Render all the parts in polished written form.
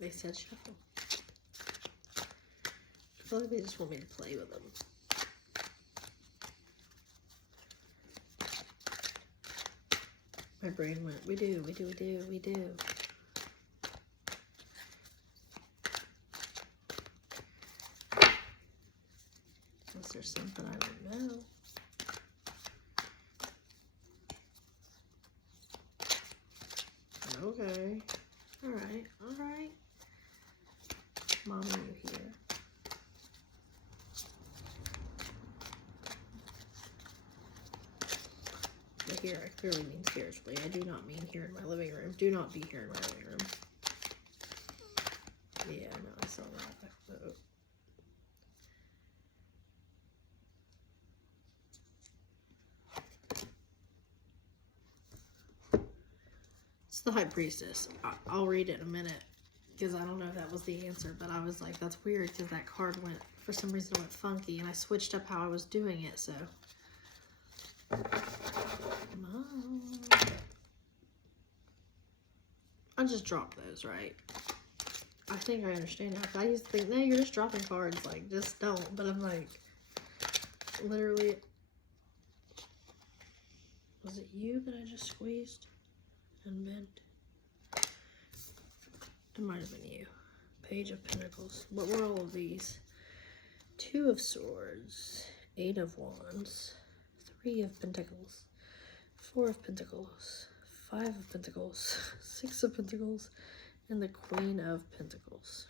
They said shuffle. I feel like they just want me to play with them. My brain went, we do. Unless there's something I don't know. Okay. Alright. Mommy, you here? But here, I clearly mean spiritually. I do not mean here in my living room. Do not be here in my living room. Yeah, no, I saw that. Uh-oh. It's the High Priestess. I'll read it in a minute because I don't know if that was the answer, but I was like, that's weird because that card went, for some reason, it went funky, and I switched up how I was doing it, so. Mom. I just dropped those, right? I think I understand now. I used to think, no, you're just dropping cards, like, just don't. But I'm like, literally, was it you that I just squeezed and bent? It might have been you. Page of Pentacles. What were all of these? 2 of Swords, 8 of Wands, 3 of Pentacles, 4 of Pentacles, 5 of Pentacles, 6 of Pentacles, and the Queen of Pentacles.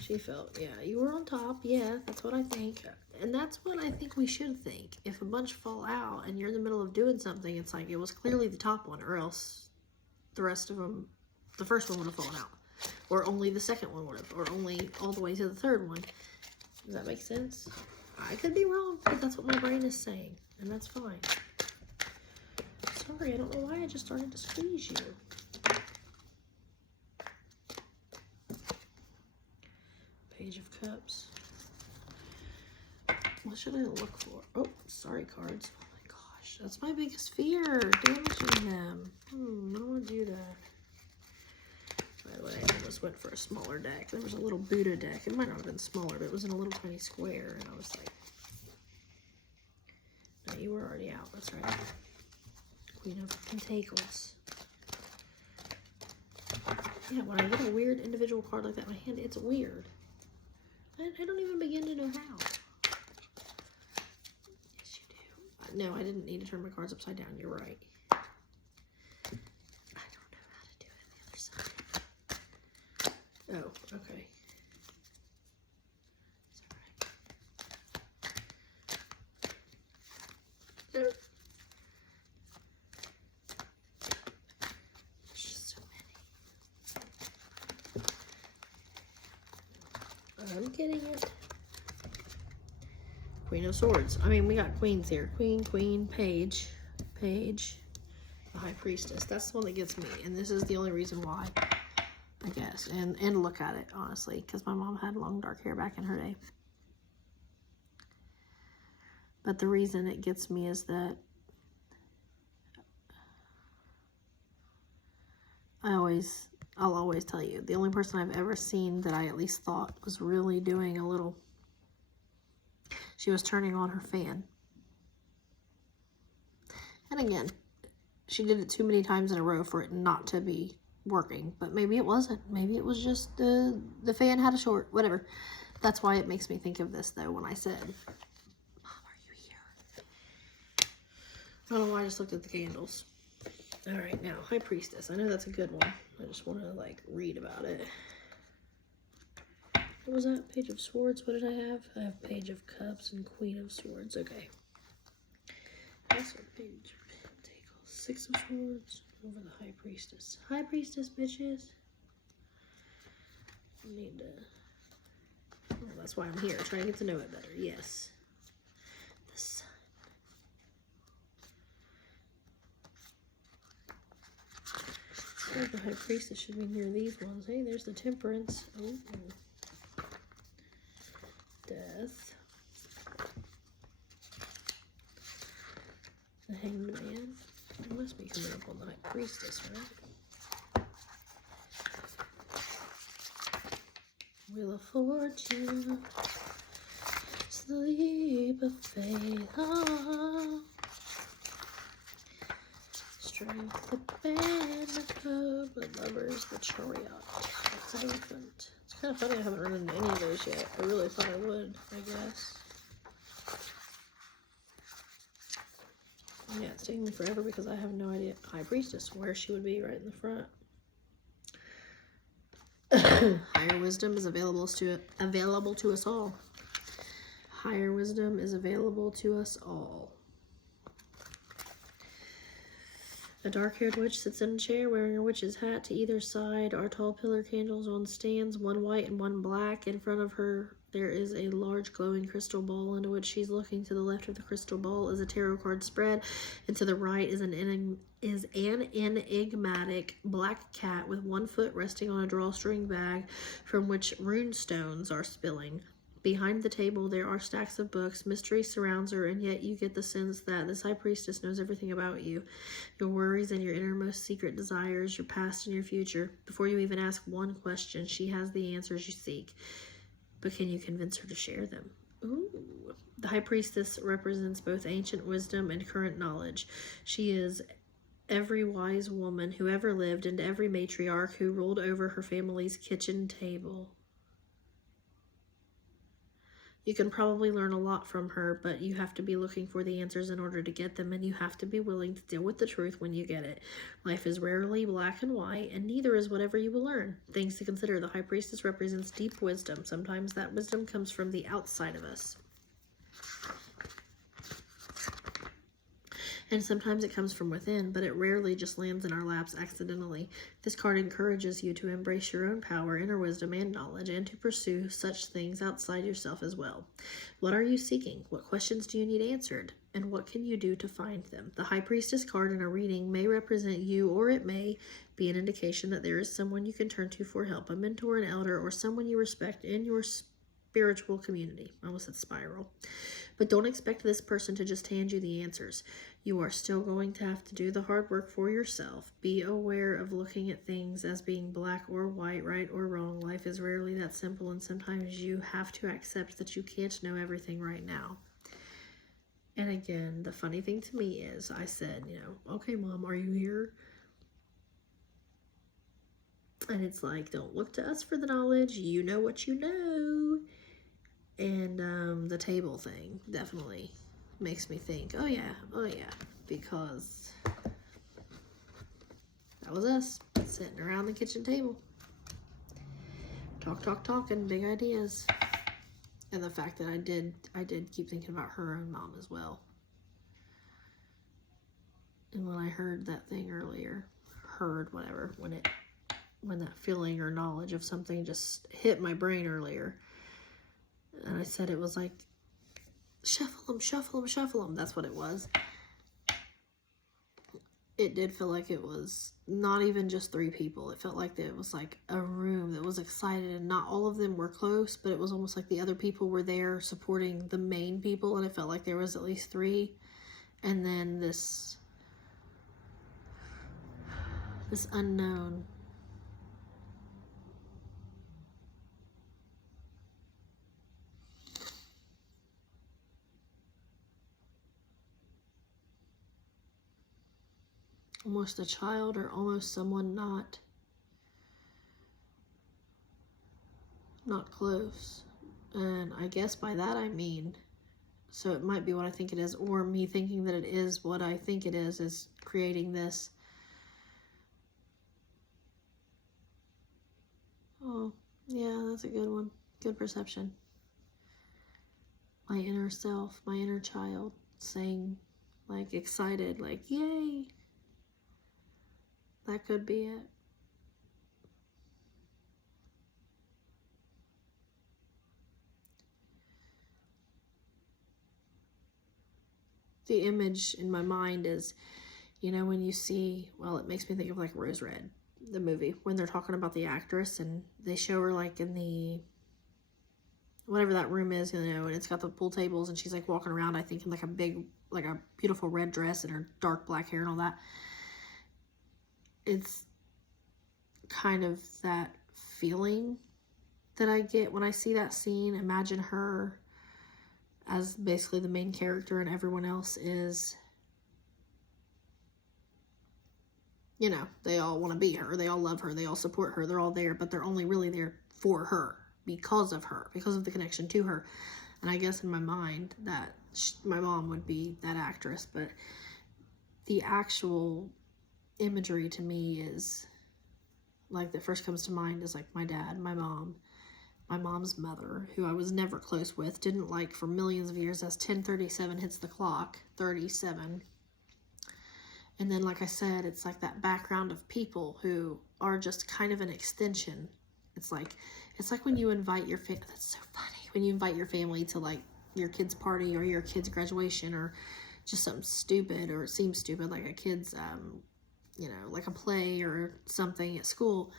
She felt, yeah, you were on top. Yeah, that's what I think. And that's what I think we should think. If a bunch fall out and you're in the middle of doing something, it's like it was clearly the top one, or else the rest of them, the first one would have fallen out. Or only the second one would have. Or only all the way to the third one. Does that make sense? I could be wrong, but that's what my brain is saying. And that's fine. Sorry, I don't know why I just started to squeeze you. Page of Cups. What should I look for? Oh, sorry, cards. Oh my gosh, that's my biggest fear. Damaging them. I don't want to do that. By the way, I almost went for a smaller deck. There was a little Buddha deck. It might not have been smaller, but it was in a little tiny square. And I was like, no, you were already out. That's right. Queen of Pentacles. Yeah, when I get a weird individual card like that in my hand, it's weird. I don't even begin to know how. Yes, you do. No, I didn't need to turn my cards upside down. You're right. I don't know how to do it on the other side. Oh, okay. It's alright. There's just so many. I'm getting it. Queen of Swords. I mean, we got queens here. Queen, page, the High Priestess. That's the one that gets me. And this is the only reason why, I guess. And look at it, honestly. Because my mom had long, dark hair back in her day. But the reason it gets me is that I'll always tell you, the only person I've ever seen that I at least thought was really doing a little, she was turning on her fan. And again, she did it too many times in a row for it not to be working. But maybe it wasn't. Maybe it was just the fan had a short, whatever. That's why it makes me think of this, though, when I said, Mom, are you here? I don't know why I just looked at the candles. All right, now, High Priestess. I know that's a good one. I just want to, like, read about it. What was that? Page of Swords. What did I have? I have Page of Cups and Queen of Swords. Okay. Also, Page of Pentacles. 6 of Swords over the High Priestess. High Priestess, bitches. I need to... Oh, that's why I'm here. Trying to get to know it better. Yes. The Sun. The High Priestess should be near these ones. Hey, there's the Temperance. Oh. Death. The Hanged Man. It must be coming up on the High Priestess, right? Wheel of Fortune. It's the leap of faith. Ah. Strength, the band, the code, the lovers, the chariot. That's elephant. It's kind of funny I haven't run into any of those yet. I really thought I would, I guess. Yeah, it's taking me forever because I have no idea. High Priestess, where she would be right in the front. Higher wisdom is available to us all. Higher wisdom is available to us all. A dark-haired witch sits in a chair wearing a witch's hat. To either side are tall pillar candles on stands, one white and one black. In front of her there is a large glowing crystal ball into which she's looking. To the left of the crystal ball is a tarot card spread, and to the right is an enigmatic black cat with one foot resting on a drawstring bag from which rune stones are spilling. Behind the table, there are stacks of books. Mystery surrounds her, and yet you get the sense that this high priestess knows everything about you. Your worries and your innermost secret desires, your past and your future. Before you even ask one question, she has the answers you seek. But can you convince her to share them? Ooh. The high priestess represents both ancient wisdom and current knowledge. She is every wise woman who ever lived and every matriarch who ruled over her family's kitchen table. You can probably learn a lot from her, but you have to be looking for the answers in order to get them, and you have to be willing to deal with the truth when you get it. Life is rarely black and white, and neither is whatever you will learn. Things to consider. The high priestess represents deep wisdom. Sometimes that wisdom comes from the outside of us. And sometimes it comes from within, but it rarely just lands in our laps accidentally. This card encourages you to embrace your own power, inner wisdom, and knowledge, and to pursue such things outside yourself as well. What are you seeking? What questions do you need answered? And what can you do to find them? The High Priestess card in a reading may represent you, or it may be an indication that there is someone you can turn to for help, a mentor, an elder, or someone you respect in your spiritual community. I almost said spiral. But don't expect this person to just hand you the answers. You are still going to have to do the hard work for yourself. Be aware of looking at things as being black or white, right or wrong. Life is rarely that simple, and sometimes you have to accept that you can't know everything right now. And again, the funny thing to me is I said, okay, Mom, are you here? And it's like, don't look to us for the knowledge. You know what you know. And the table thing definitely makes me think, oh yeah, because that was us sitting around the kitchen table. Talking, big ideas. And the fact that I did keep thinking about her own mom as well. And when I heard that thing earlier, when that feeling or knowledge of something just hit my brain earlier, and I said it was like, shuffle them. That's what it was. It did feel like it was not even just 3 people. It felt like it was like a room that was excited, and not all of them were close, but it was almost like the other people were there supporting the main people, and it felt like there was at least 3. And then this unknown. Almost a child, or almost someone not close. And I guess by that I mean, so it might be what I think it is, or me thinking that it is what I think it is creating this. Oh, yeah, that's a good one. Good perception. My inner self, my inner child saying, like, excited, like, yay. That could be it. The image in my mind is, when you see, well, it makes me think of like Rose Red, the movie, when they're talking about the actress and they show her like in the, whatever that room is, and it's got the pool tables, and she's like walking around, I think in like a beautiful red dress and her dark black hair and all that. It's kind of that feeling that I get when I see that scene. Imagine her as basically the main character and everyone else is, you know, they all want to be her. They all love her. They all support her. They're all there, but they're only really there for her, because of her, because of the connection to her. And I guess in my mind that my mom would be that actress, but the actual imagery to me is, like, that first comes to mind is like my dad, my mom, my mom's mother, who I was never close with, didn't like for millions of years, as 10:37 hits the clock, 37. And then, like I said, it's like that background of people who are just kind of an extension. It's like when you invite your family, that's so funny, when you invite your family to like your kid's party or your kid's graduation or just something stupid, or it seems stupid, like a kid's, you know, like a play or something at school,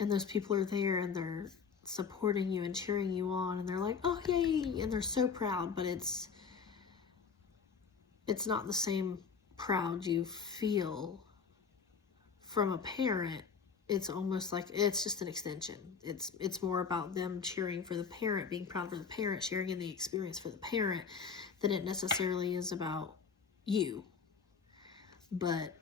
and those people are there and they're supporting you and cheering you on, and they're like, oh yay, and they're so proud, but it's not the same proud you feel from a parent. It's almost like it's just an extension. It's more about them cheering for the parent, being proud for the parent, sharing in the experience for the parent, than it necessarily is about you. But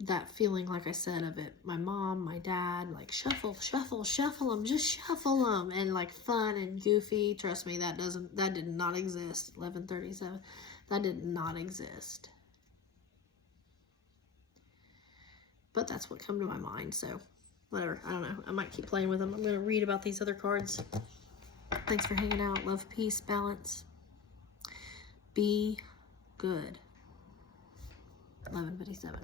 that feeling, like I said, of it, my mom, my dad, like shuffle them, just shuffle them, and like fun and goofy. Trust me, that did not exist. 11:37, that did not exist. But that's what come to my mind, so whatever. I don't know. I might keep playing with them. I'm going to read about these other cards. Thanks for hanging out. Love, peace, balance. Be good. 11:57.